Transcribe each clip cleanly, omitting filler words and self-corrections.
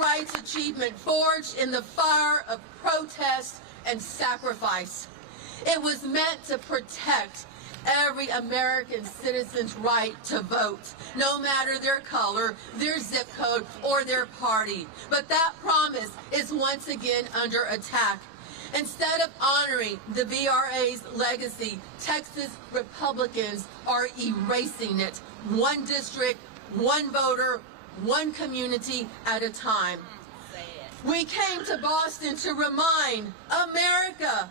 rights achievement forged in the fire of protest and sacrifice. It was meant to protect every American citizen's right to vote, no matter their color, their zip code, or their party. But that promise is once again under attack. Instead of honoring the VRA's legacy, Texas Republicans are erasing it, one district, one voter, one community at a time. We came to Boston to remind America,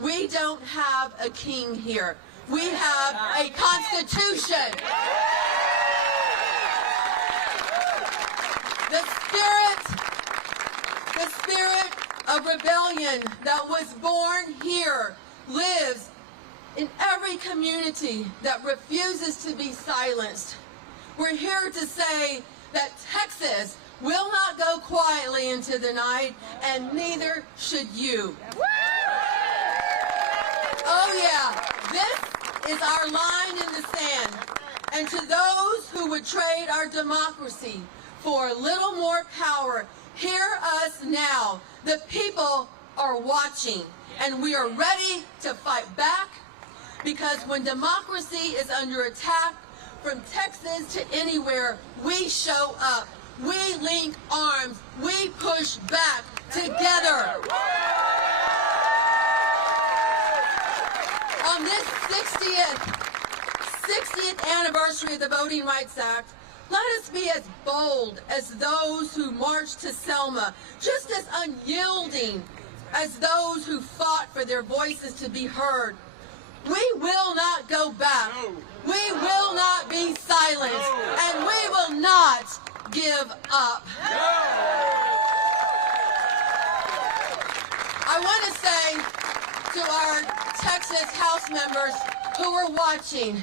we don't have a king here. We have a constitution. The spirit of rebellion that was born here lives in every community that refuses to be silenced. We're here to say that Texas will not go quietly into the night, and neither should you. Oh yeah, this is our line in the sand. And to those who would trade our democracy for a little more power, hear us now. The people are watching, and we are ready to fight back, because when democracy is under attack, from Texas to anywhere, we show up. We link arms. We push back together. On this 60th anniversary of the Voting Rights Act, let us be as bold as those who marched to Selma, just as unyielding as those who fought for their voices to be heard. We will not go back. We will not be silenced. And we will not give up. I want to say to our Texas House members who are watching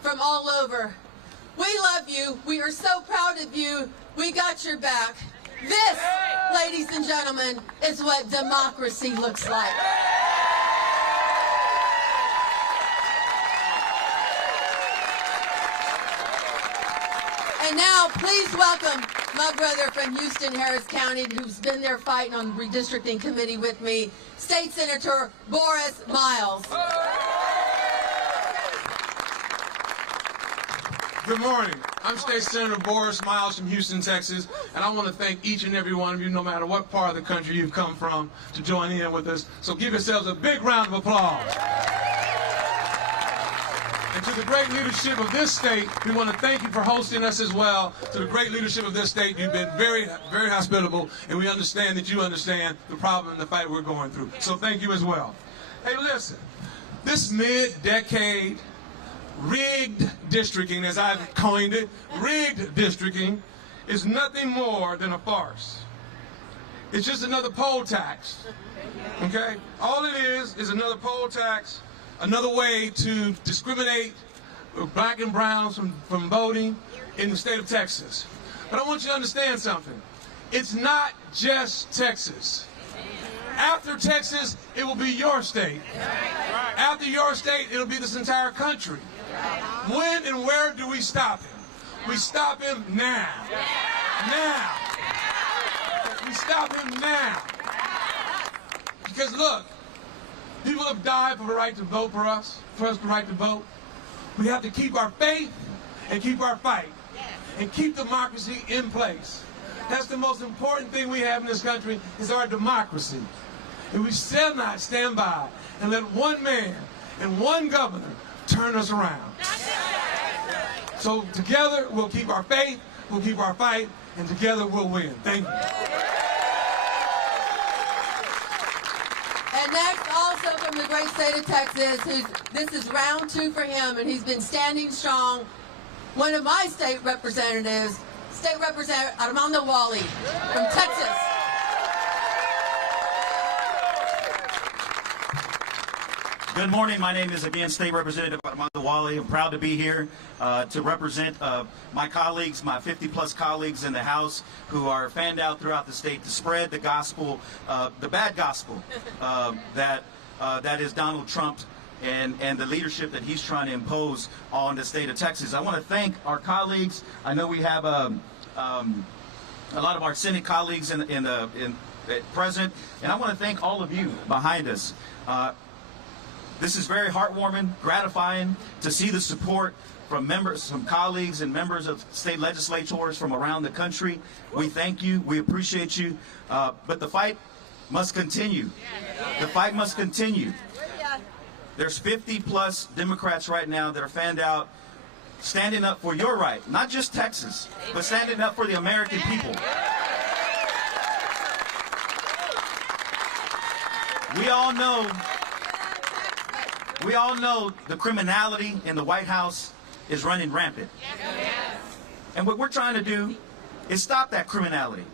from all over, we love you. We are so proud of you. We got your back. This, ladies and gentlemen, is what democracy looks like. And now, please welcome my brother from Houston, Harris County, who's been there fighting on the redistricting committee with me, State Senator Boris Miles. Good morning. I'm State Senator Boris Miles from Houston, Texas, and I want to thank each and every one of you, no matter what part of the country you've come from, to join in with us. So give yourselves a big round of applause. And to the great leadership of this state, we want to thank you for hosting us as well. To the great leadership of this state, you've been very, very hospitable, and we understand that you understand the problem and the fight we're going through. So thank you as well. Hey, listen, this mid-decade rigged districting, as I've coined it, rigged districting, is nothing more than a farce. It's just another poll tax, okay? All it is another poll tax, another way to discriminate black and browns from voting in the state of Texas. But I want you to understand something. It's not just Texas. After Texas, it will be your state. After your state, it'll be this entire country. When and where do we stop him? We stop him now. Now. We stop him now. Because look, people have died for the right to vote for us the right to vote. We have to keep our faith and keep our fight and keep democracy in place. That's the most important thing we have in this country, is our democracy. And we shall not stand by and let one man and one governor turn us around. So together we'll keep our faith, we'll keep our fight, and together we'll win. Thank you. And next, also from the great state of Texas, this is round 2 for him, and he's been standing strong. One of my state representatives, State Representative Armando Wally from Texas. Good morning. My name is, again, State Representative Armando Wally. I'm proud to be here to represent my colleagues, my 50-plus colleagues in the House who are fanned out throughout the state to spread the gospel, the bad gospel that is Donald Trump and the leadership that he's trying to impose on the state of Texas. I want to thank our colleagues. I know we have a lot of our Senate colleagues present, and I want to thank all of you behind us. This is very heartwarming, gratifying to see the support from members, from colleagues and members of state legislators from around the country. We thank you. We appreciate you. But the fight must continue. The fight must continue. There's 50 plus Democrats right now that are fanned out, standing up for your right, not just Texas, but standing up for the American people. We all know the criminality in the White House is running rampant. And what we're trying to do is stop that criminality.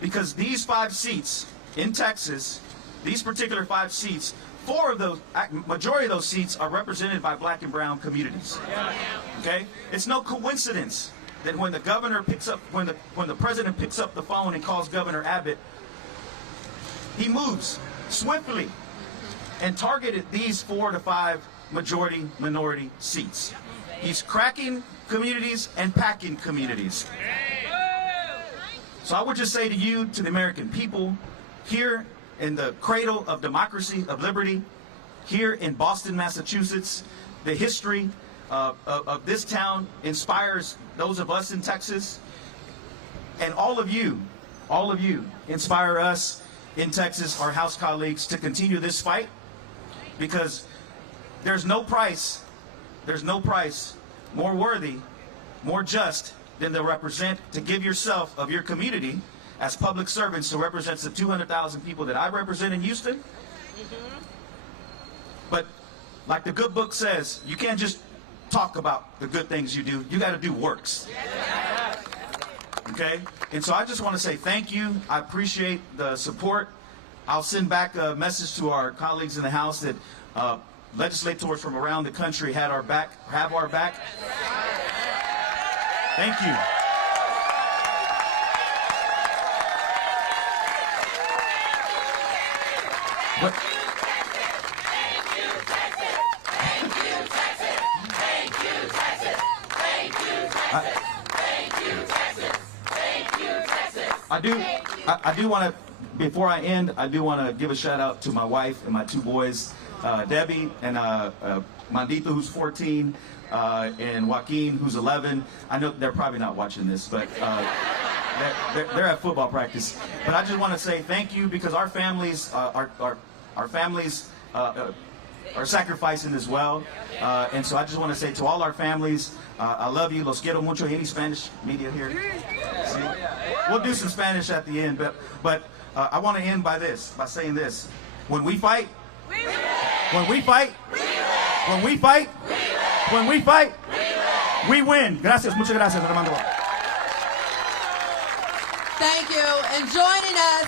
Because these 5 seats in Texas, these particular 5 seats, majority of those seats are represented by black and brown communities. Okay? It's no coincidence that when the governor picks up, when the president picks up the phone and calls Governor Abbott, he moves swiftly and targeted these 4 to 5 majority minority seats. He's cracking communities and packing communities. So I would just say to you, to the American people, here in the cradle of democracy, of liberty, here in Boston, Massachusetts, the history of this town inspires those of us in Texas. And all of you inspire us in Texas, our House colleagues, to continue this fight, because there's no price more worthy, more just than to give yourself of your community as public servants who represents the 200,000 people that I represent in Houston. But like the good book says, you can't just talk about the good things you do. You got to do works. Okay? And so I just want to say thank you. I appreciate the support. I'll send back a message to our colleagues in the House that legislators from around the country have our back. Thank you. But, I do want to, before I end, I do want to give a shout out to my wife and my 2 boys, Debbie and Mandita, who's 14, and Joaquin, who's 11. I know they're probably not watching this, but they're at football practice. But I just want to say thank you, because our families are sacrificing as well. And so I just want to say to all our families, I love you. Los quiero mucho. Any Spanish media here? See? We'll do some Spanish at the end, but I want to end by saying this. When we fight, we win. Gracias. Muchas gracias, Armando. Thank you. And joining us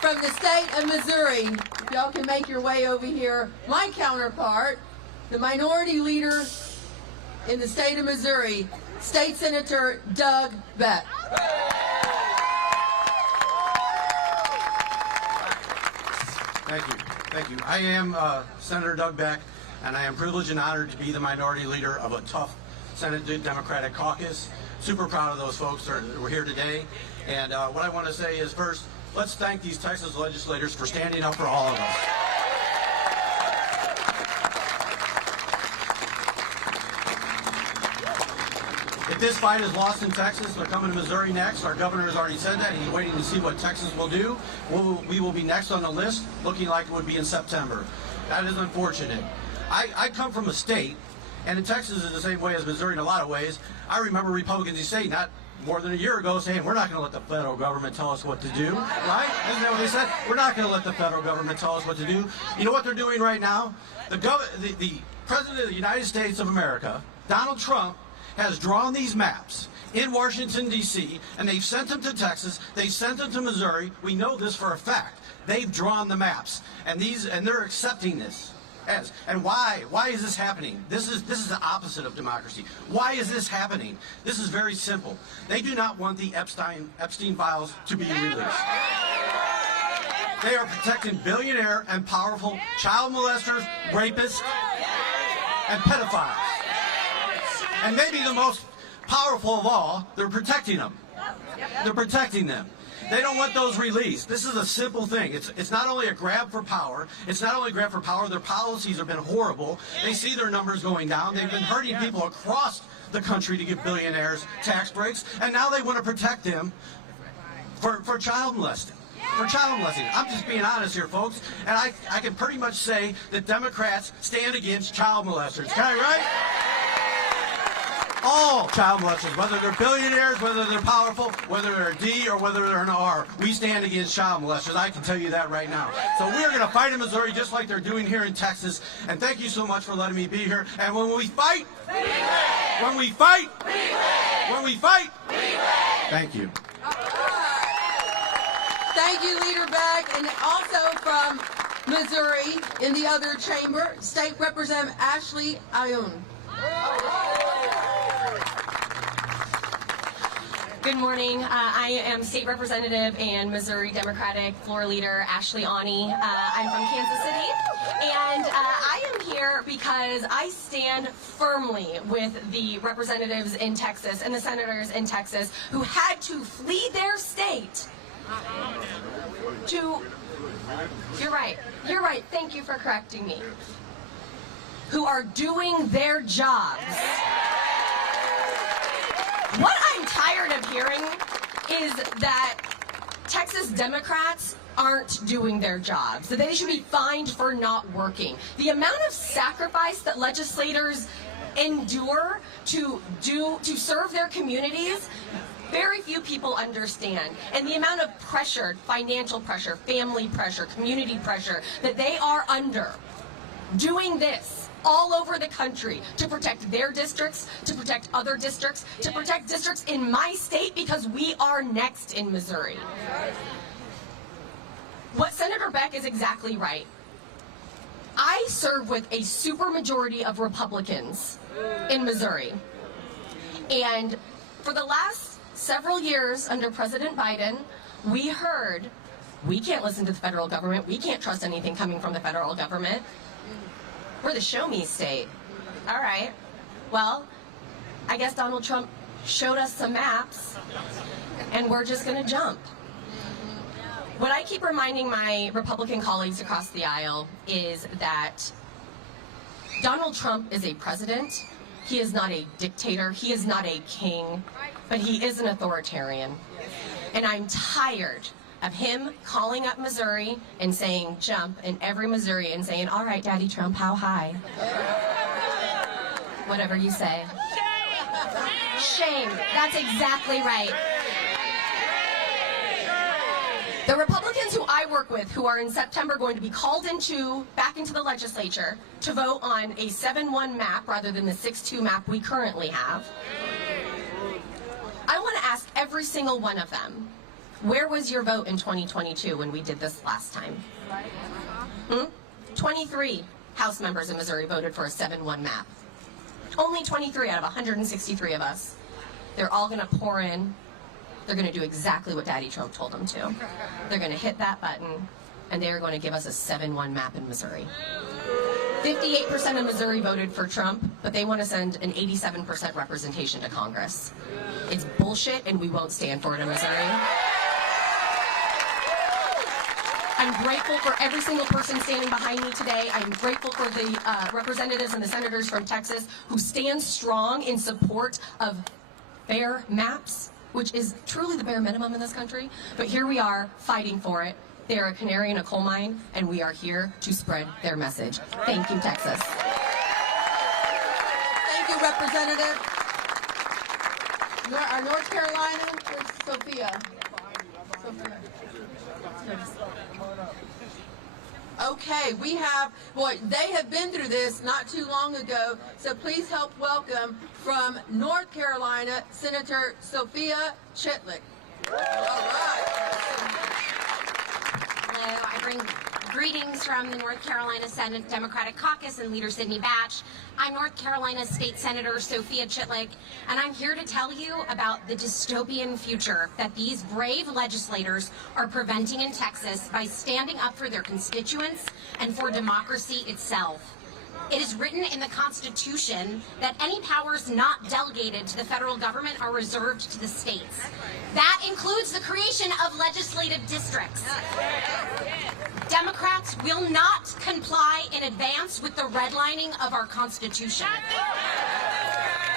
from the state of Missouri, if y'all can make your way over here, my counterpart, the minority leader in the state of Missouri, State Senator Doug Beck. Thank you. I am Senator Doug Beck, and I am privileged and honored to be the minority leader of a tough Senate Democratic caucus. Super proud of those folks that were here today. And what I want to say is, first, let's thank these Texas legislators for standing up for all of us. If this fight is lost in Texas, they're coming to Missouri next. Our governor has already said that. He's waiting to see what Texas will do. We will be next on the list, looking like it would be in September. That is unfortunate. I come from a state, and in Texas is the same way as Missouri in a lot of ways. I remember Republicans in the state not more than a year ago saying, we're not going to let the federal government tell us what to do, right? Isn't that what they said? We're not going to let the federal government tell us what to do. You know what they're doing right now? The President of the United States of America, Donald Trump, has drawn these maps in Washington, D.C., and they've sent them to Texas, they've sent them to Missouri. We know this for a fact. They've drawn the maps, and they're accepting this. And why? Why is this happening? This is the opposite of democracy. Why is this happening? This is very simple. They do not want the Epstein files to be released. They are protecting billionaire and powerful child molesters, rapists, and pedophiles. And maybe the most powerful of all, they're protecting them. They're protecting them. They don't want those released. This is a simple thing. It's not only a grab for power. It's not only a grab for power. Their policies have been horrible. They see their numbers going down. They've been hurting people across the country to give billionaires tax breaks, and now they want to protect them for child molesting. For child molesting. I'm just being honest here, folks, and I can pretty much say that Democrats stand against child molesters. Can I, right? All child molesters, whether they're billionaires, whether they're powerful, whether they're a D or whether they're an R, we stand against child molesters. I can tell you that right now. So we're going to fight in Missouri just like they're doing here in Texas. And thank you so much for letting me be here. And when we fight, when we fight, when we fight, thank you. Thank you, Leader Beck, and also from Missouri in the other chamber, State Representative Ashley Ayoun. Good morning. I am State Representative and Missouri Democratic Floor Leader Ashley Ayoun. I'm from Kansas City, and I am here because I stand firmly with the representatives in Texas and the senators in Texas who had to flee their state to... You're right. Thank you for correcting me. Who are doing their jobs. What I'm tired of hearing is that Texas Democrats aren't doing their jobs, that they should be fined for not working. The amount of sacrifice that legislators endure to serve their communities, very few people understand. And the amount of pressure, financial pressure, family pressure, community pressure that they are under doing this all over the country to protect their districts, to protect other districts, to protect districts in my state because we are next in Missouri. What Senator Beck is exactly right. I serve with a supermajority of Republicans in Missouri. And for the last several years under President Biden, we heard, we can't listen to the federal government, we can't trust anything coming from the federal government. We're the show-me state. All right. Well, I guess Donald Trump showed us some maps, and we're just going to jump. What I keep reminding my Republican colleagues across the aisle is that Donald Trump is a president. He is not a dictator. He is not a king, but he is an authoritarian. And I'm tired of him calling up Missouri and saying jump, and every Missourian saying, all right, Daddy Trump, how high? Whatever you say. Shame. That's exactly right. The Republicans who I work with, who are in September going to be called back into the legislature to vote on a 7-1 map rather than the 6-2 map we currently have, I want to ask every single one of them, where was your vote in 2022 when we did this last time? 23 House members in Missouri voted for a 7-1 map. Only 23 out of 163 of us. They're all going to pour in. They're going to do exactly what Daddy Trump told them to. They're going to hit that button, and they are going to give us a 7-1 map in Missouri. 58% of Missouri voted for Trump, but they want to send an 87% representation to Congress. It's bullshit, and we won't stand for it in Missouri. I'm grateful for every single person standing behind me today. I'm grateful for the representatives and the senators from Texas who stand strong in support of fair maps, which is truly the bare minimum in this country. But here we are fighting for it. They are a canary in a coal mine, and we are here to spread their message. Thank you, Texas. Thank you, Representative. Our North Carolina is Sophia. Okay, they have been through this not too long ago, so please help welcome from North Carolina, Senator Sophia Chitlick. All right. Hello, I bring greetings from the North Carolina Senate Democratic Caucus and Leader Sidney Batch. I'm North Carolina State Senator Sophia Chitlick, and I'm here to tell you about the dystopian future that these brave legislators are preventing in Texas by standing up for their constituents and for democracy itself. It is written in the Constitution that any powers not delegated to the federal government are reserved to the states. That includes the creation of legislative districts. Democrats will not comply in advance with the redlining of our Constitution.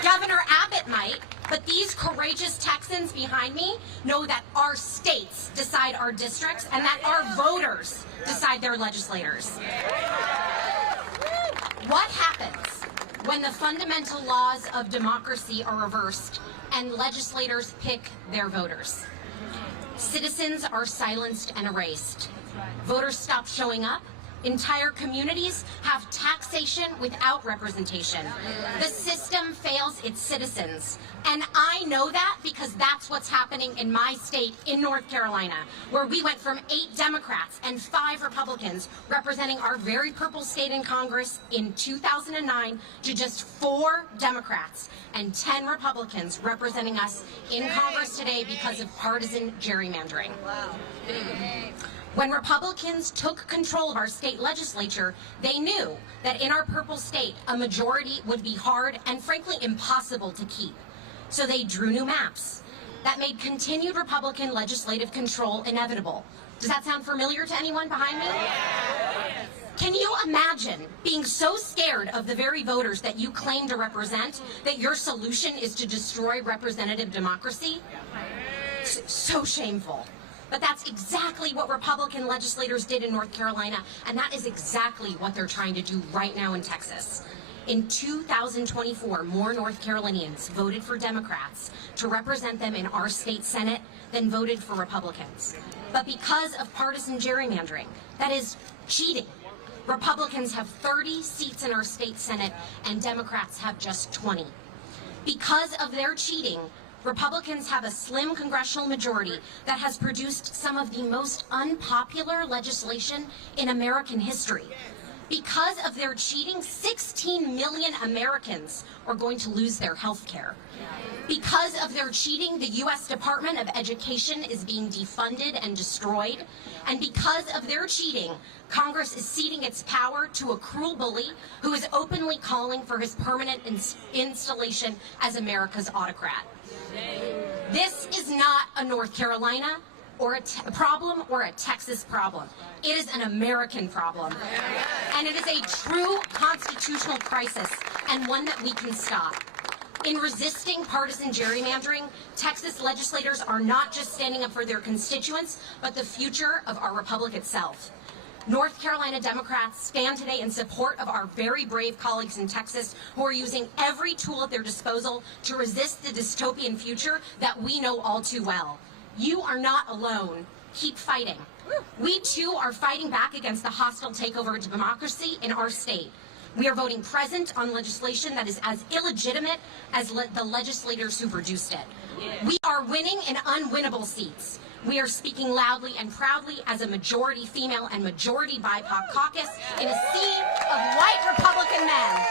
Governor Abbott might, but these courageous Texans behind me know that our states decide our districts and that our voters decide their legislators. What happens when the fundamental laws of democracy are reversed and legislators pick their voters? Citizens are silenced and erased. Voters stop showing up. Entire communities have taxation without representation. The system fails its citizens. And I know that because that's what's happening in my state, in North Carolina, where we went from 8 Democrats and 5 Republicans representing our very purple state in Congress in 2009 to just 4 Democrats and 10 Republicans representing us in Congress today because of partisan gerrymandering. Wow. When Republicans took control of our state legislature, they knew that in our purple state, a majority would be hard and frankly impossible to keep. So they drew new maps that made continued Republican legislative control inevitable. Does that sound familiar to anyone behind me? Can you imagine being so scared of the very voters that you claim to represent that your solution is to destroy representative democracy? So shameful. But that's exactly what Republican legislators did in North Carolina, and that is exactly what they're trying to do right now in Texas. In 2024, more North Carolinians voted for Democrats to represent them in our state Senate than voted for Republicans. But because of partisan gerrymandering, that is cheating, Republicans have 30 seats in our state Senate and Democrats have just 20. Because of their cheating, Republicans have a slim congressional majority that has produced some of the most unpopular legislation in American history. Because of their cheating, 16 million Americans are going to lose their health care. Because of their cheating, the U.S. Department of Education is being defunded and destroyed. And because of their cheating, Congress is ceding its power to a cruel bully who is openly calling for his permanent installation as America's autocrat. This is not a North Carolina or a problem or a Texas problem. It is an American problem. And it is a true constitutional crisis and one that we can stop. In resisting partisan gerrymandering, Texas legislators are not just standing up for their constituents, but the future of our republic itself. North Carolina Democrats stand today in support of our very brave colleagues in Texas who are using every tool at their disposal to resist the dystopian future that we know all too well. You are not alone. Keep fighting. We too are fighting back against the hostile takeover of democracy in our state. We are voting present on legislation that is as illegitimate as the legislators who produced it. We are winning in unwinnable seats. We are speaking loudly and proudly as a majority female and majority BIPOC caucus in a sea of white Republican men.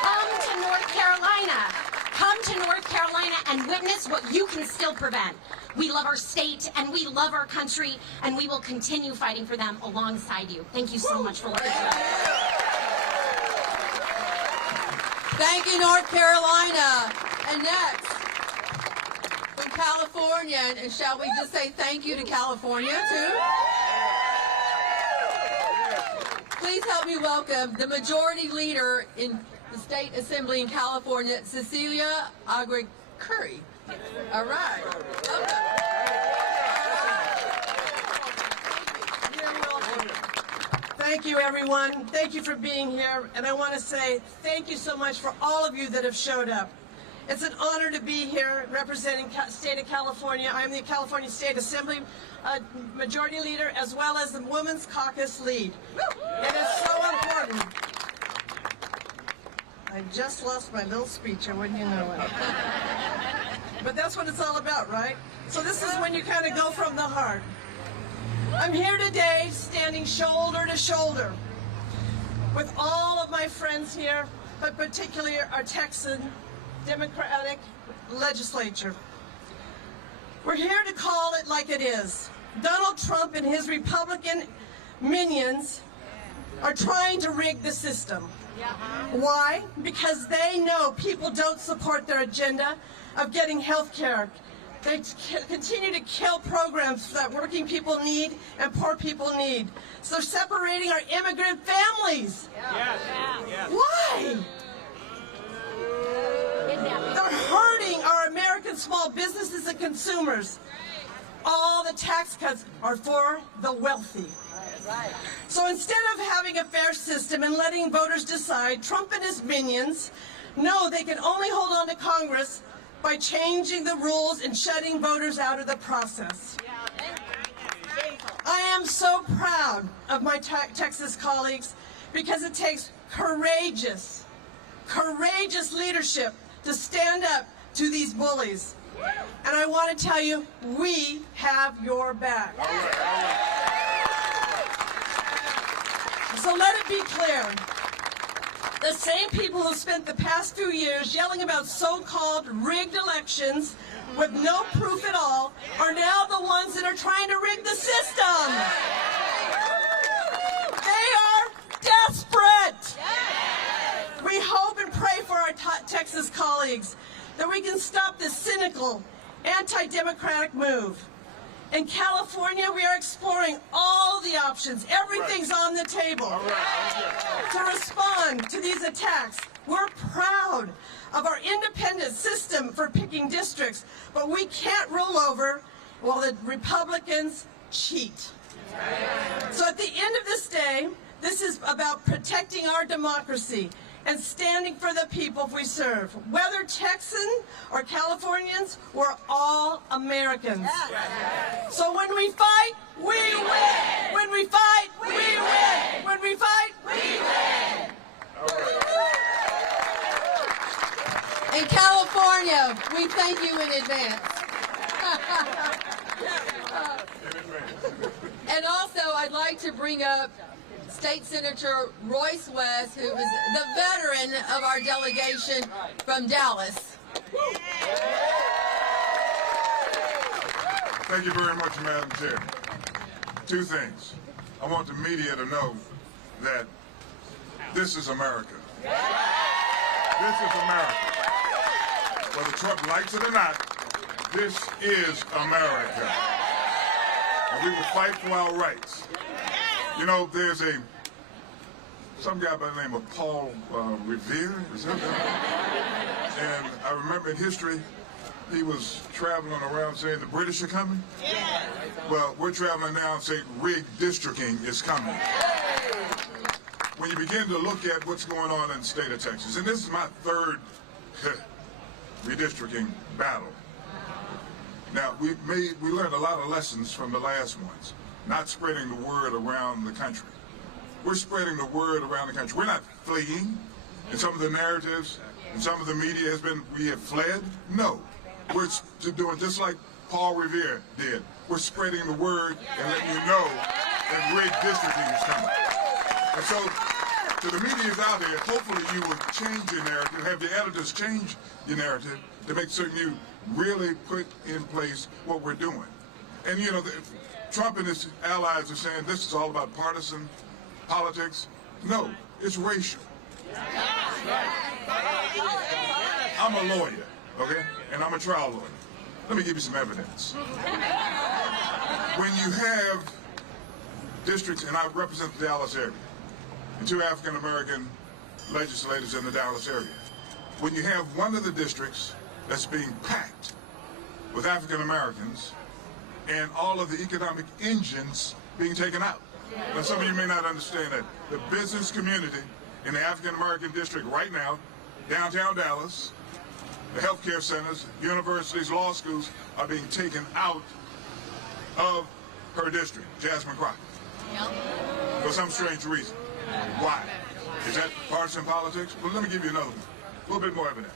Come to North Carolina. Come to North Carolina and witness what you can still prevent. We love our state and we love our country, and we will continue fighting for them alongside you. Thank you so much for listening. Thank you, North Carolina. And next, from California, and shall we just say thank you to California, too? Please help me welcome the Majority Leader in the State Assembly in California, Cecilia Agri-Curry. All right. Thank you, everyone. Thank you for being here. And I want to say thank you so much for all of you that have showed up. It's an honor to be here representing the state of California. I'm the California State Assembly Majority Leader as well as the Women's Caucus Lead. It is so important. I just lost my little speech, and wouldn't you know it. But that's what it's all about, right? So this is when you kind of go from the heart. I'm here today standing shoulder to shoulder with all of my friends here, but particularly our Texan Democratic legislature. We're here to call it like it is. Donald Trump and his Republican minions are trying to rig the system. Why? Because they know people don't support their agenda of getting health care. They continue to kill programs that working people need and poor people need. So they're separating our immigrant families. Why? They're hurting our American small businesses and consumers. All the tax cuts are for the wealthy. So instead of having a fair system and letting voters decide, Trump and his minions know they can only hold on to Congress by changing the rules and shutting voters out of the process. I am so proud of my Texas colleagues because it takes courageous leadership to stand up to these bullies. And I want to tell you, we have your back. So let it be clear. The same people who spent the past few years yelling about so-called rigged elections with no proof at all are now the ones that are trying to rig the system. They are desperate. We hope and pray for our Texas colleagues that we can stop this cynical, anti-democratic move. In California, we are exploring all the options. Everything's on the table. To respond to these attacks, we're proud of our independent system for picking districts, but we can't roll over while the Republicans cheat. So at the end of this day, this is about protecting our democracy and standing for the people we serve. Whether Texan or Californians, we're all Americans. So when we fight, we win. When we fight, we win. When we fight, we win. In California, we thank you in advance. And also, I'd like to bring up State Senator Royce West, who is the veteran of our delegation from Dallas. Thank you very much, Madam Chair. Two things. I want the media to know that this is America. This is America. Whether Trump likes it or not, this is America. And we will fight for our rights. You know, there's some guy by the name of Paul Revere, is that right? And I remember in history, he was traveling around saying the British are coming. Well, we're traveling now and saying redistricting is coming. When you begin to look at what's going on in the state of Texas, and this is my third redistricting battle. Now, we learned a lot of lessons from the last ones. Not spreading the word around the country. We're spreading the word around the country. We're not fleeing. In some of the narratives, and some of the media has been, we have fled. No. We're doing just like Paul Revere did. We're spreading the word and letting you know that redistricting is coming. And so, to the media out there, hopefully you will change your narrative, have the editors change your narrative to make certain you really put in place what we're doing. And you know, Trump and his allies are saying this is all about partisan politics. No, it's racial. I'm a lawyer, okay? And I'm a trial lawyer. Let me give you some evidence. When you have districts, and I represent the Dallas area, and 2 African-American legislators in the Dallas area, when you have one of the districts that's being packed with African-Americans, and all of the economic engines being taken out. Now, some of you may not understand that. The business community in the African-American district right now, downtown Dallas, the healthcare centers, universities, law schools are being taken out of her district, Jasmine Crockett, for some strange reason. Why? Is that partisan politics? Well, let me give you another one, a little bit more evidence.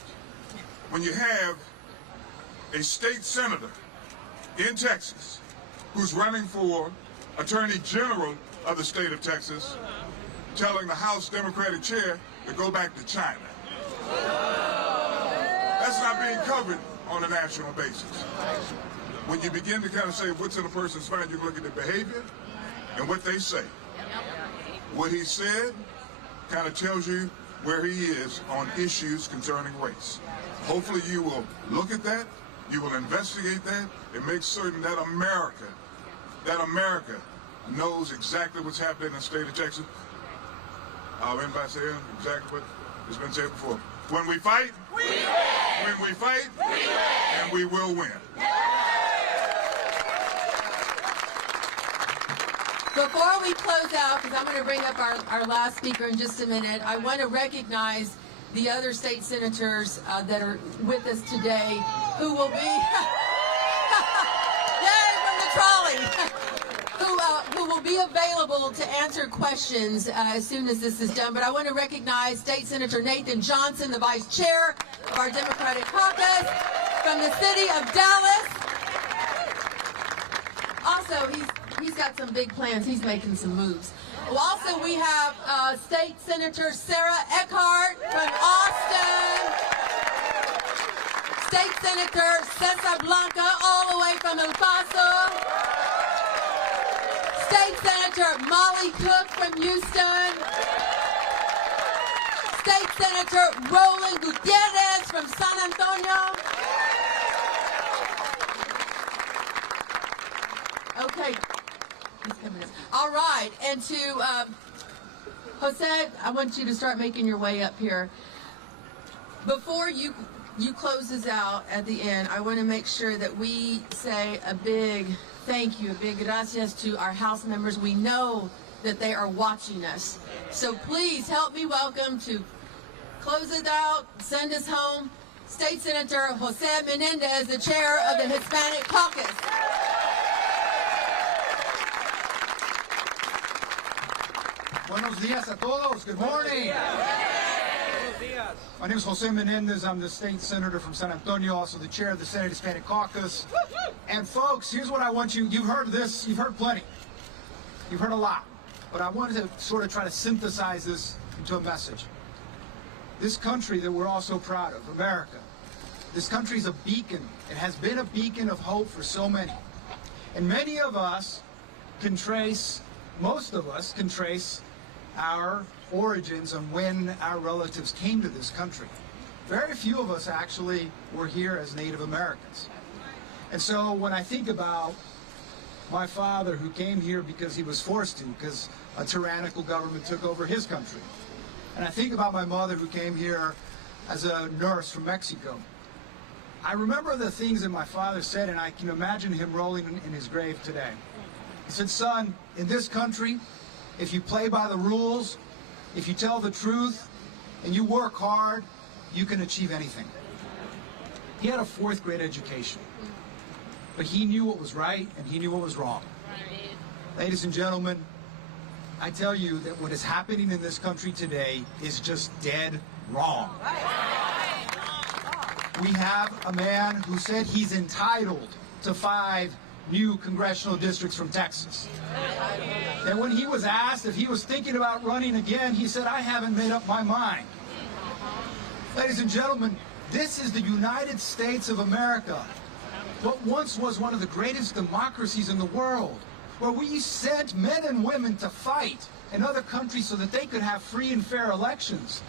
When you have a state senator in Texas who's running for Attorney General of the state of Texas, telling the House Democratic chair to go back to China. That's not being covered on a national basis. When you begin to kind of say what's in a person's mind, you look at their behavior and what they say. What he said kind of tells you where he is on issues concerning race. Hopefully you will look at that, you will investigate that, and make certain that America knows exactly what's happening in the state of Texas. I'll end by saying exactly what has been said before. When we fight, we win. When we fight, we win. And we will win. Before we close out, because I'm going to bring up our last speaker in just a minute, I want to recognize the other state senators that are with us today who will be, yay, from the trolley, who will be available to answer questions as soon as this is done. But I want to recognize State Senator Nathan Johnson, the Vice Chair of our Democratic Caucus from the city of Dallas. Also, he's got some big plans. He's making some moves. Also, we have State Senator Sarah Eckhart from Austin. State Senator Cesar Blanca, all the way from El Paso. State Senator Molly Cook from Houston. State Senator Roland Gutierrez from San Antonio. Okay. He's coming up. All right. And to Jose, I want you to start making your way up here. Before you close this out at the end, I want to make sure that we say a big thank you, a big gracias to our House members. We know that they are watching us. So please help me welcome to close it out, send us home, State Senator Jose Menendez, the chair of the Hispanic Caucus. Buenos días a todos. Good morning. My name is Jose Menendez. I'm the state senator from San Antonio, also the chair of the Senate Hispanic Caucus. And folks, here's what I want you, you've heard this, you've heard plenty. You've heard a lot. But I wanted to sort of try to synthesize this into a message. This country that we're all so proud of, America, this country is a beacon. It has been a beacon of hope for so many. And many of us can trace, most of us can trace our origins on when our relatives came to this country. Very few of us actually were here as Native Americans. And so when I think about my father who came here because he was forced to, because a tyrannical government took over his country, and I think about my mother who came here as a nurse from Mexico, I remember the things that my father said, and I can imagine him rolling in his grave today. He said, son, in this country, if you play by the rules, if you tell the truth, and you work hard, you can achieve anything. He had a 4th grade education, but he knew what was right and he knew what was wrong. Ladies and gentlemen, I tell you that what is happening in this country today is just dead wrong. We have a man who said he's entitled to 5 new congressional districts from Texas. And when he was asked if he was thinking about running again, he said, I haven't made up my mind. Ladies and gentlemen, this is the United States of America, what once was one of the greatest democracies in the world, where we sent men and women to fight in other countries so that they could have free and fair elections.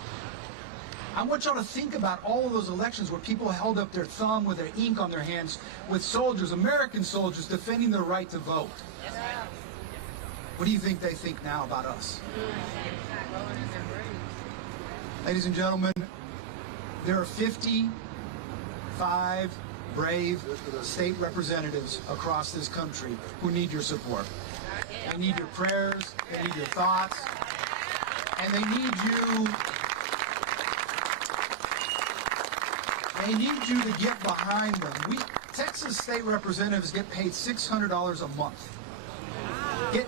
I want y'all to think about all of those elections where people held up their thumb with their ink on their hands with soldiers, American soldiers, defending their right to vote. What do you think they think now about us? Ladies and gentlemen, there are 55 brave state representatives across this country who need your support. They need your prayers, they need your thoughts, and they need you to get behind them. Texas state representatives get paid $600 a month.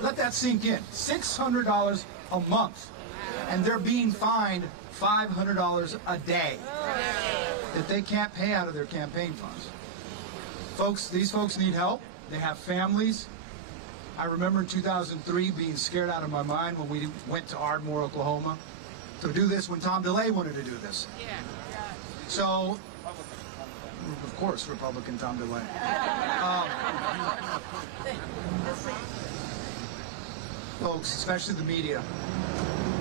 Let that sink in. $600 a month. And they're being fined $500 a day that they can't pay out of their campaign funds. Folks, these folks need help. They have families. I remember in 2003 being scared out of my mind when we went to Ardmore, Oklahoma, to do this when Tom DeLay wanted to do this. So, of course, Republican Tom DeLay. folks, especially the media,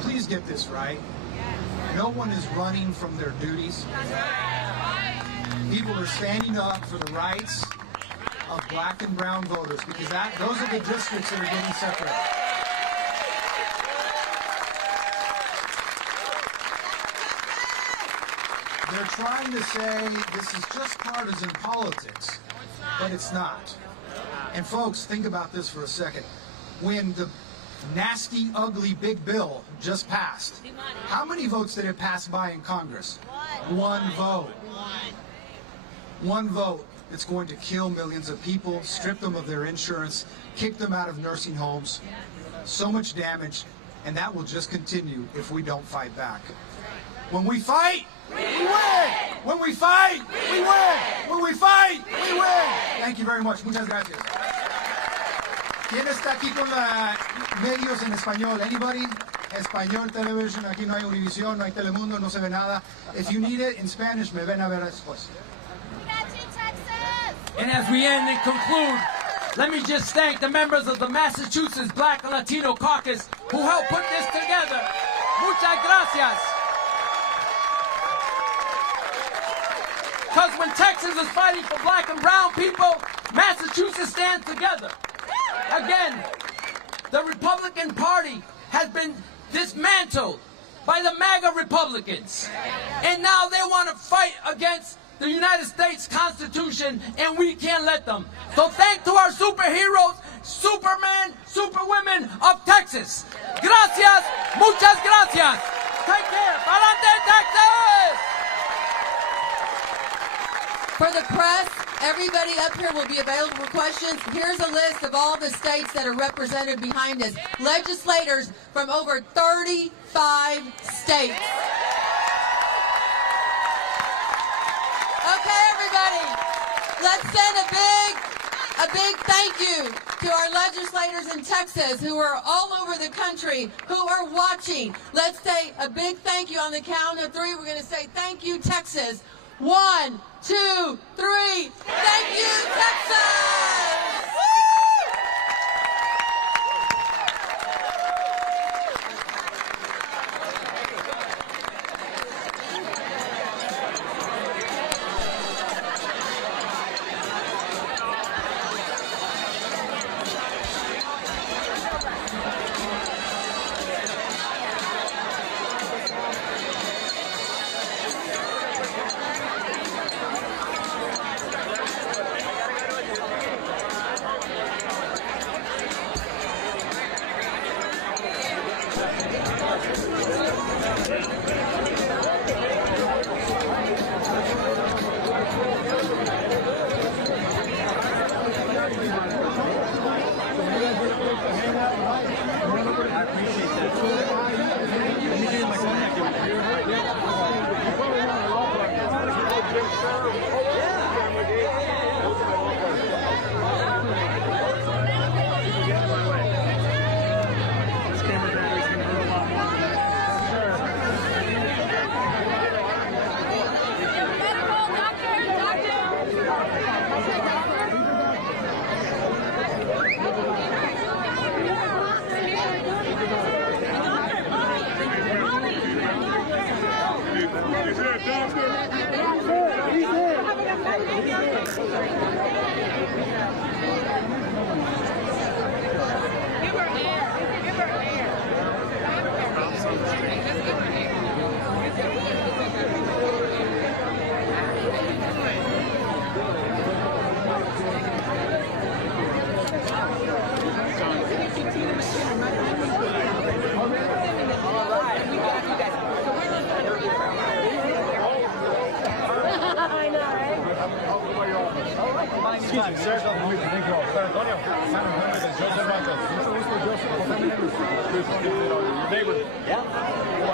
please get this right. No one is running from their duties. People are standing up for the rights of black and brown voters, because those are the districts that are getting separated. They're trying to say this is just partisan politics, but it's not. And folks, think about this for a second. When the nasty, ugly, big bill just passed, how many votes did it pass by in Congress? One vote. One vote. It's going to kill millions of people, strip them of their insurance, kick them out of nursing homes. So much damage, and that will just continue if we don't fight back. When we fight, we win! When we fight, we win! When we fight, we win! Thank you very much. Muchas gracias. ¿Quién está aquí con la medios en español? Anybody? Español television. Aquí no hay Univision, no hay Telemundo, no se ve nada. If you need it in Spanish, me ven a ver después. And as we end and conclude, let me just thank the members of the Massachusetts Black and Latino Caucus who helped put this together. Muchas gracias. Because when Texas is fighting for black and brown people, Massachusetts stands together. Again, the Republican Party has been dismantled by the MAGA Republicans. And now they want to fight against the United States Constitution, and we can't let them. So thanks to our superheroes, Supermen, Superwomen of Texas. Gracias, muchas gracias. Take care. Adelante, Texas! For the press, everybody up here will be available for questions. Here's a list of all the states that are represented behind us. Legislators from over 35 states. Okay, everybody, let's send a big thank you to our legislators in Texas who are all over the country, who are watching. Let's say a big thank you on the count of three. We're going to say thank you, Texas. 1, 2, 3. Thank you, Texas!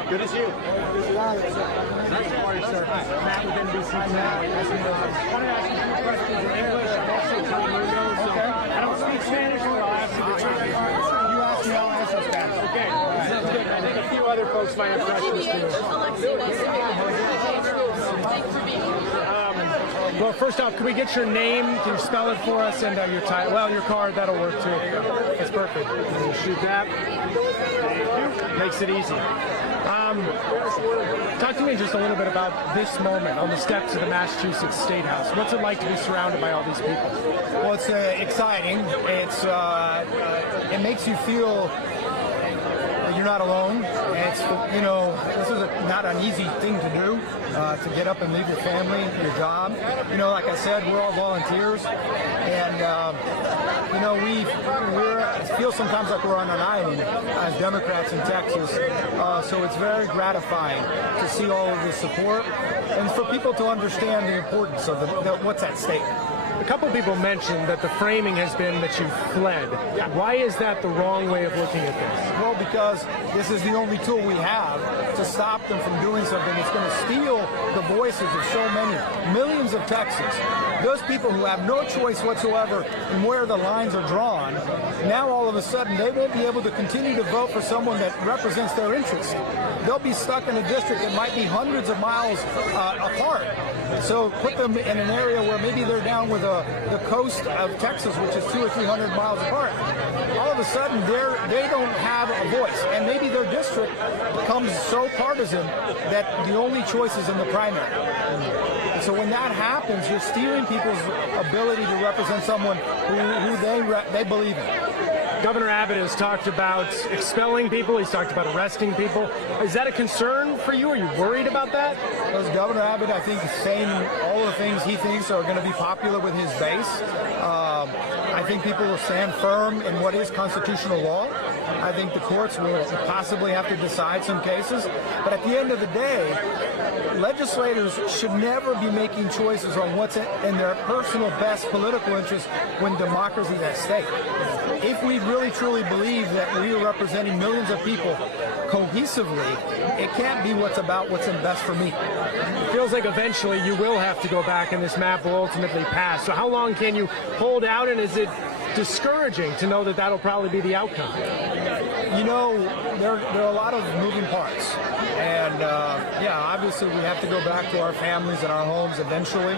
Good to see you. Nice to meet you, sir. Matt with NBC tonight. Nice to meet you. I want to ask you a few questions in English. I'm also Telemundo, so I don't speak Spanish, but I'll ask you the trivia. You ask me, I'll answer Spanish. Okay. Sounds good. I think a few other folks might have questions too. Alexi, nice to meet you. Thanks for being here. Well, first off, can we get your name? Can you spell it for us? And your title? Well, your card, that'll work too. That's perfect. We'll shoot that. Makes it easy. Talk to me just a little bit about this moment on the steps of the Massachusetts State House. What's it like to be surrounded by all these people? Well, it's exciting. It makes you feel that you're not alone. It's, this is not an easy thing to do, to get up and leave your family, your job. Like I said, we're all volunteers, and we feel sometimes like we're on an island as Democrats in Texas. So it's very gratifying to see all of the support and for people to understand the importance of what's at stake. A couple people mentioned that the framing has been that you fled. Why is that the wrong way of looking at this? Well, because this is the only tool we have to stop them from doing something that's going to steal the voices of so many millions of Texans. Those people who have no choice whatsoever in where the lines are drawn, now all of a sudden they won't be able to continue to vote for someone that represents their interests. They'll be stuck in a district that might be hundreds of miles apart. So put them in an area where maybe they're down with the coast of Texas, which is 200 or 300 miles apart. All of a sudden, they don't have a voice, and maybe their district becomes so partisan that the only choice is in the primary. And so when that happens, you're stealing people's ability to represent someone who they believe in. Governor Abbott has talked about expelling people. He's talked about arresting people. Is that a concern for you? Are you worried about that? Because Governor Abbott, I think, is saying all the things he thinks are going to be popular with his base. I think people will stand firm in what is constitutional law. I think the courts will possibly have to decide some cases. But at the end of the day, legislators should never be making choices on what's in their personal best political interest when democracy is at stake. If we really truly believe that we are representing millions of people cohesively, it can't be what's in best for me. It feels like eventually you will have to go back and this map will ultimately pass. So how long can you hold out, and is it discouraging to know that that'll probably be the outcome? There are a lot of moving parts. And obviously we have to go back to our families and our homes eventually.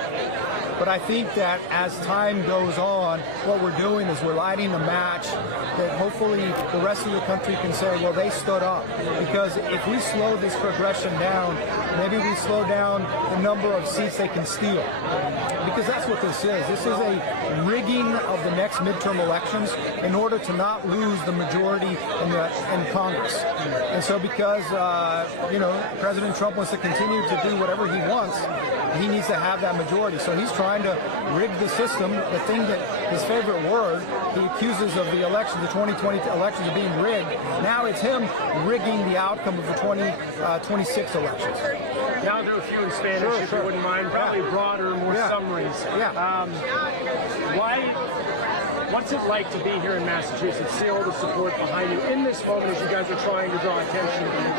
But I think that as time goes on, what we're doing is we're lighting a match that hopefully the rest of the country can say, well, they stood up. Because if we slow this progression down, maybe we slow down the number of seats they can steal. Because that's what this is. This is a rigging of the next midterm elections in order to not lose the majority in Congress. And so because, President Trump wants to continue to do whatever he wants, he needs to have that majority. So he's trying to rig the system, the thing that his favorite word, he accuses of the election, the 2020 elections of being rigged. Now it's him rigging the outcome of the 2026 elections. Yeah, I'll do a few in Spanish if you wouldn't mind, probably broader, more summaries. What's it like to be here in Massachusetts, see all the support behind you in this moment as you guys are trying to draw attention to you?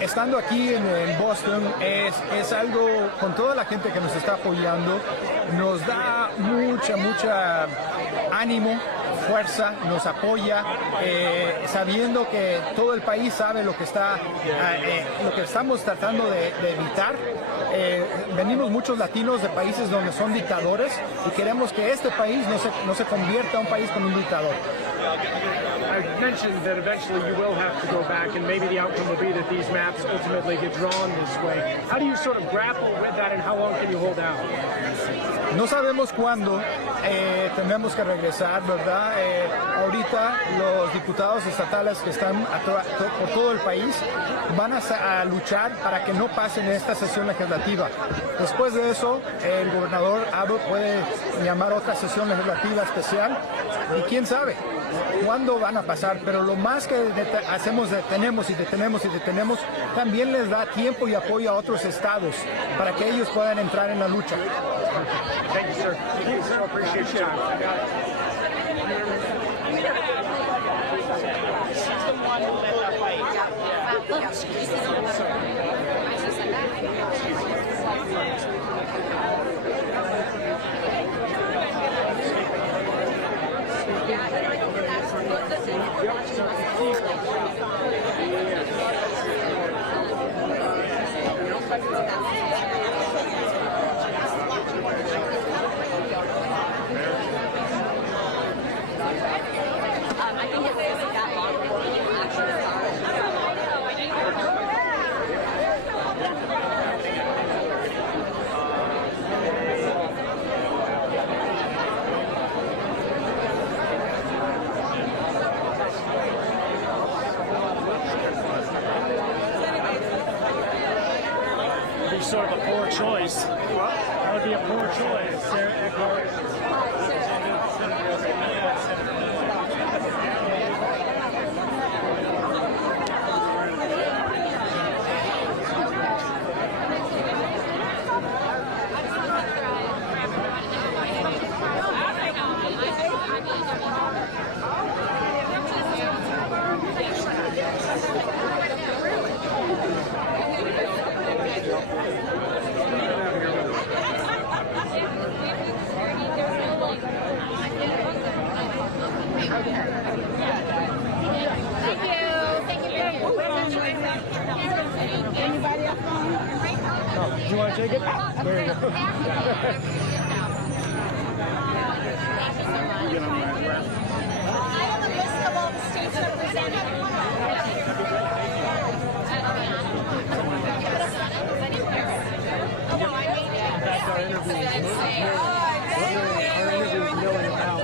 Estando aquí en Boston es algo, con toda la gente que nos está apoyando, nos da mucha ánimo, fuerza, nos apoya, sabiendo que todo el país sabe lo que estamos tratando de evitar. Venimos muchos latinos de países donde son dictadores y queremos que este país no se convierta en un país con un dictador. I mentioned that eventually you will have to go back, and maybe the outcome will be that these maps ultimately get drawn this way. How do you sort of grapple with that, and how long can you hold out? No sabemos cuándo tenemos que regresar, ¿verdad? Ahorita los diputados estatales que están por todo el país van a luchar para que no pasen esta sesión legislativa. Después de eso, el gobernador Abbott puede llamar otra sesión legislativa especial y quién sabe cuándo van a pasar, pero lo más que hacemos, detenemos, también les da tiempo y apoyo a otros estados para que ellos puedan entrar en la lucha. Thank you, sir. Thank you, sir. Appreciate your time. That would be a poor choice. Sarah Eckhart. Do you want to take it? There you go. I have a list of all the states represented. That's our interview. Our interview is milling about.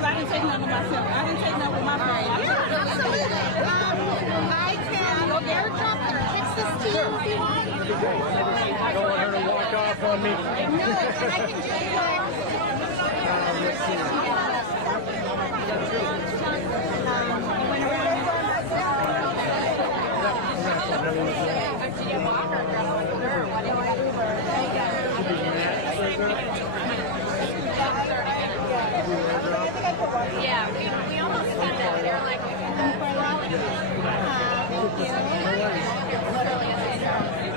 I didn't take none of myself. I didn't take none with my phone. I can airdrop your Texas team if you want. I don't want her to walk off on me. No, and I can do Let's see. Yeah, we almost said that. They're like,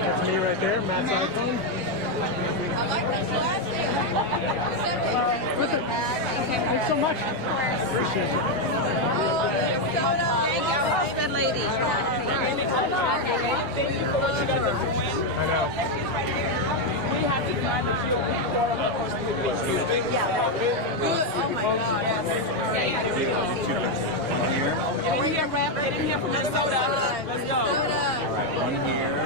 That's me right there, Matt's iPhone. I like this glasses. Thanks so much. Appreciate it. Good lady. I know. We have to find the field. Yeah. Oh my God. One here, rep. Get in here from Minnesota. Let's go. All right, one here.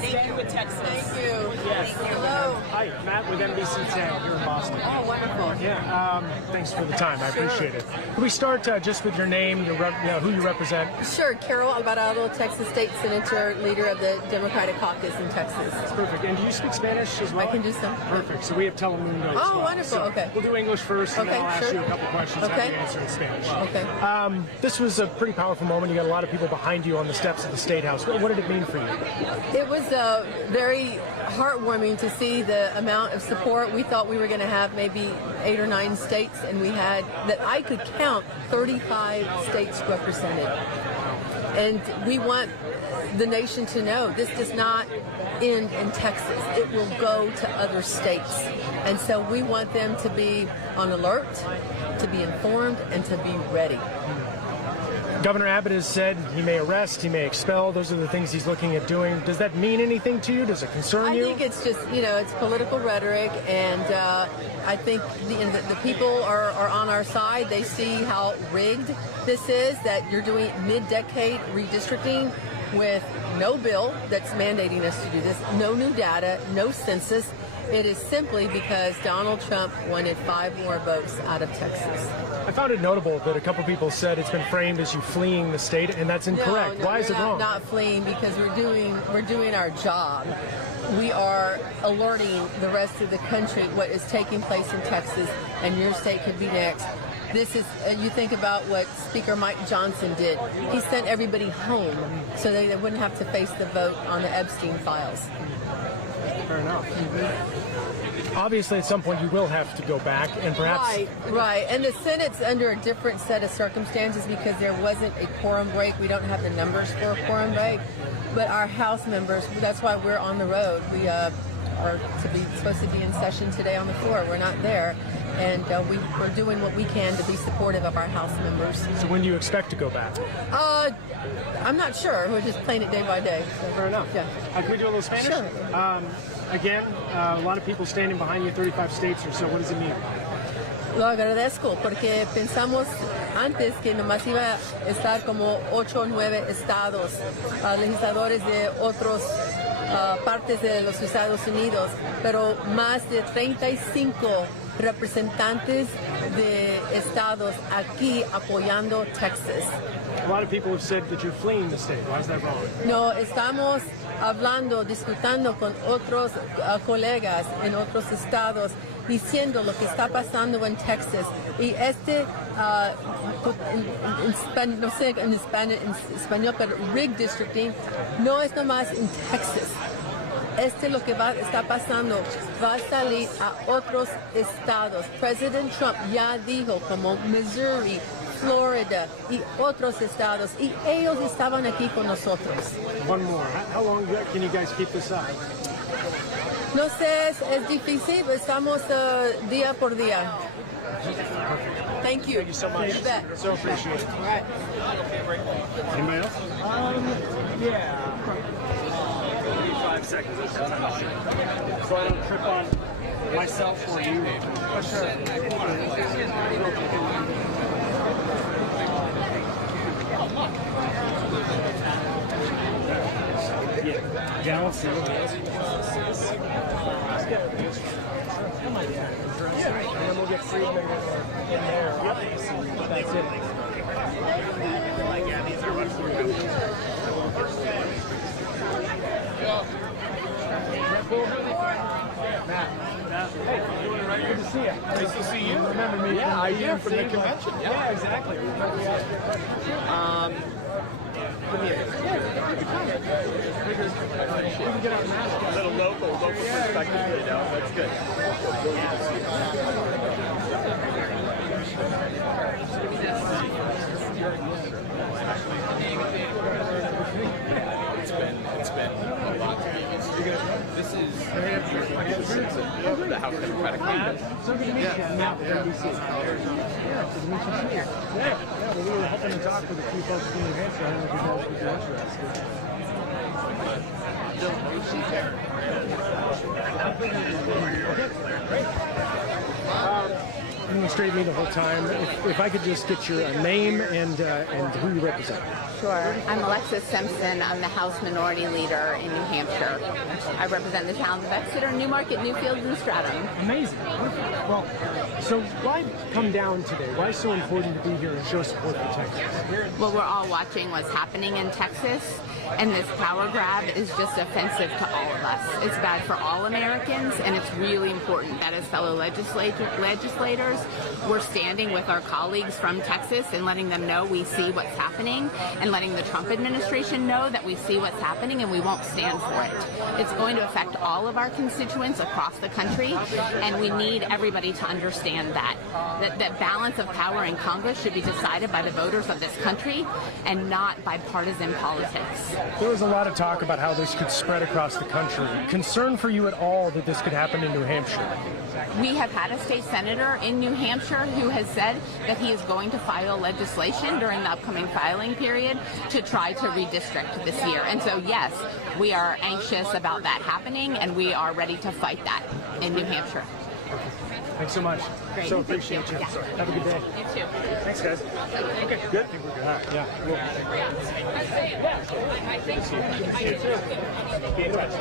Thank you with Texas. Thank you. Yes. Hello. Hi, Matt with NBC 10 here in Boston. Oh, wonderful. Yeah, thanks for the time. I appreciate it. Can we start just with your name, who you represent? Sure, Carol Alvarado, Texas State Senator, leader of the Democratic Caucus in Texas. That's perfect. And do you speak Spanish as well? I can do some. Perfect. So we have Telemundo as well. Oh, wonderful. So okay. We'll do English first, and Okay, then I'll ask sure. you a couple questions. Okay. Have you answer in Spanish. Okay. This was a pretty powerful moment. You got a lot of people behind you on the steps of the State House. What did it mean for you? It was very heartwarming to see the amount of support. We thought we were going to have maybe 8 or 9 states, and we had, that I could count, 35 states represented. And we want the nation to know this does not end in Texas. It will go to other states. And so we want them to be on alert, to be informed, and to be ready. Governor Abbott has said he may arrest, he may expel. Those are the things he's looking at doing. Does that mean anything to you? Does it concern you? I think it's just, it's political rhetoric, and I think the people are on our side. They see how rigged this is, that you're doing mid-decade redistricting with no bill that's mandating us to do this, no new data, no census. It is simply because Donald Trump wanted 5 more votes out of Texas. I found it notable that a couple people said it's been framed as you fleeing the state, and that's incorrect. No, why is it wrong? Not fleeing, because we're doing our job. We are alerting the rest of the country what is taking place in Texas, and your state could be next. This is, you think about what Speaker Mike Johnson did. He sent everybody home so they wouldn't have to face the vote on the Epstein files. Fair enough. Obviously, at some point, you will have to go back, and perhaps... Right. And the Senate's under a different set of circumstances because there wasn't a quorum break. We don't have the numbers for a quorum break. But our House members, that's why we're on the road. We are supposed to be in session today on the floor. We're not there. And we're doing what we can to be supportive of our House members. So when do you expect to go back? I'm not sure. We're just playing it day by day. So. Fair enough. Yeah. Can we do a little Spanish? Sure. Again, a lot of people standing behind you, 35 states or so. What does it mean? Lo agradezco porque pensamos antes que nomás iba a estar como 8 o 9 estados, legisladores de otras partes de los Estados Unidos, pero más de 35 representantes de estados aquí apoyando Texas. A lot of people have said that you're fleeing the state. Why is that wrong? No, estamos hablando, discutiendo con otros colegas en otros estados, diciendo lo que está pasando en Texas. Y no sé en español, pero redistricting no es nomás en Texas. Lo que está pasando va a salir a otros estados. President Trump ya dijo como Missouri, Florida y otros estados, y ellos estaban aquí con nosotros. One more. How long can you guys keep this up? No sé, es difícil, estamos día por día. Thank you. Thank you so much. You bet. So appreciate it. All right. Anybody else? Yeah. 5 seconds. So I don't trip on myself or you. Oh, sure. Yeah, I'll see. And then we'll get Friedman in there. That's it. Hey, good to see you. Nice to see you. Remember me? Yeah, I do from the Same convention. Yeah, exactly. Come here. A little local perspective, you know. That's good. It's been a lot. This is the House Democratic Caucus. So good to meet you. Matt, NBC. Yeah, good to meet you too. Yeah, well, we were hoping to talk with a few folks from New Hampshire. I don't know if you guys would be interested. You've been straight with me the whole time. If I could just get your name and who you represent. Sure. I'm Alexis Simpson. I'm the House Minority Leader in New Hampshire. I represent the towns of Exeter, Newmarket, Newfields, and Stratham. Amazing. Well, so why come down today? Why is it so important to be here and show support for Texas? Well, we're all watching what's happening in Texas, and this power grab is just offensive to all of us. It's bad for all Americans, and it's really important that as fellow legislators, we're standing with our colleagues from Texas and letting them know we see what's happening, and letting the Trump administration know that we see what's happening and we won't stand for it. It's going to affect all of our constituents across the country, and we need everybody to understand that balance of power in Congress should be decided by the voters of this country and not by partisan politics. There was a lot of talk about how this could spread across the country. Concern for you at all that this could happen in New Hampshire? We have had a state senator in New Hampshire who has said that he is going to file legislation during the upcoming filing period to try to redistrict this year. And so, yes, we are anxious about that happening, and we are ready to fight that in New Hampshire. Thanks so much. Great. So appreciate you. Yeah. Have a good day. You too. Thanks, guys. Okay, good. I think we're good. All right, yeah. Cool. Good to see you too. Be in touch.